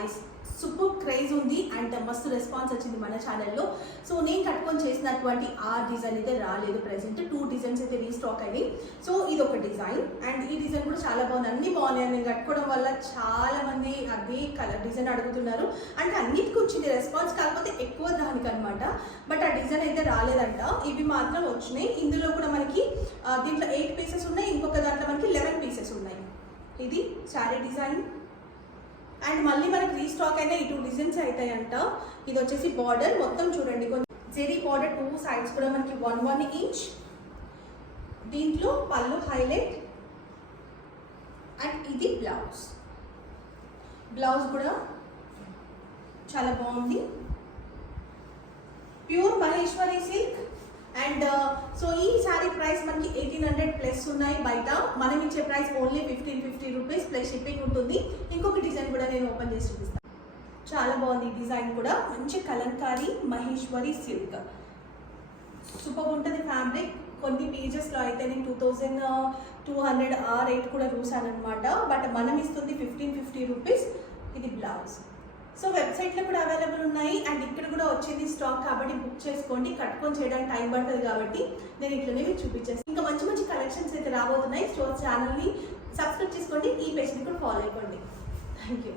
చాలా super craze ఉంది and మస్తు రెస్పాన్స్ వచ్చింది మన ఛానల్లో. సో నేను కట్టుకొని చేసినటువంటి ఆ డిజైన్ అయితే రాలేదు. ప్రెసెంట్ 2 డిజైన్స్ అయితే రీస్టాక్ అయినాయి. సో ఇది ఒక డిజైన్ అండ్ ఈ డిజైన్ కూడా చాలా బాగుంది. అన్ని బాగున్నాయి. నేను కట్టుకోవడం వల్ల చాలా మంది అదే కలర్ డిజైన్ అడుగుతున్నారు. అంటే అన్నిటికీ వచ్చింది రెస్పాన్స్, కాకపోతే ఎక్కువ దానికి అనమాట. బట్ ఆ డిజైన్ అయితే రాలేదంట. ఇవి మాత్రం వచ్చినాయి. ఇందులో కూడా మనకి దీంట్లో 8 పీసెస్ ఉన్నాయి. ఇంకొక దాంట్లో మనకి 11 పీసెస్ ఉన్నాయి. ఇది శారీ డిజైన్ అండ్ మళ్ళీ మనకి రీస్టాక్ అయినా ఈ 2 డిజైన్స్ అవుతాయంట. ఇది వచ్చేసి బార్డర్ మొత్తం చూడండి, కొంచెం జెరీ బార్డర్ 2 సైడ్స్ కూడా మనకి 1 ఇంచ్. దీంట్లో పళ్ళు హైలైట్ అండ్ ఇది బ్లౌజ్ కూడా చాలా బాగుంది. Pure Maheshwari silk and so ఈ శారీ ప్రైస్ మనకి 1800 ప్లస్ ఉన్నాయి. బయట మనం ఇచ్చే price only 1550 rupees plus shipping ఉంటుంది. ఇంకొక డిజైన్ కూడా నేను ఓపెన్ చేసి చూపిస్తాను. చాలా బాగుంది ఈ డిజైన్ కూడా. మంచి కలంకారీ మహేశ్వరి సిల్క్ సూపర్ ఉంటుంది ఫ్యాబ్రిక్. కొన్ని పేజెస్లో అయితే నేను 2200 ఆ రేట్ కూడా చూసాను అనమాట. బట్ మనం ఇస్తుంది 1550 రూపీస్. ఇది బ్లౌజ్. సో వెబ్సైట్లో కూడా అవైలబుల్ ఉన్నాయి అండ్ ఇక్కడ కూడా వచ్చింది స్టాక్, కాబట్టి బుక్ చేసుకోండి. కట్టుకొని చేయడానికి టైం పడుతుంది కాబట్టి నేను ఇట్లనే మీకు చూపించేస్తాను. ఇంకా మంచి మంచి కలెక్షన్స్ అయితే రాబోతున్నాయి. సో ఛానల్ని సబ్స్క్రైబ్ చేసుకోండి, ఈ పేజ్ని కూడా ఫాలో అయిపోండి. Thank you.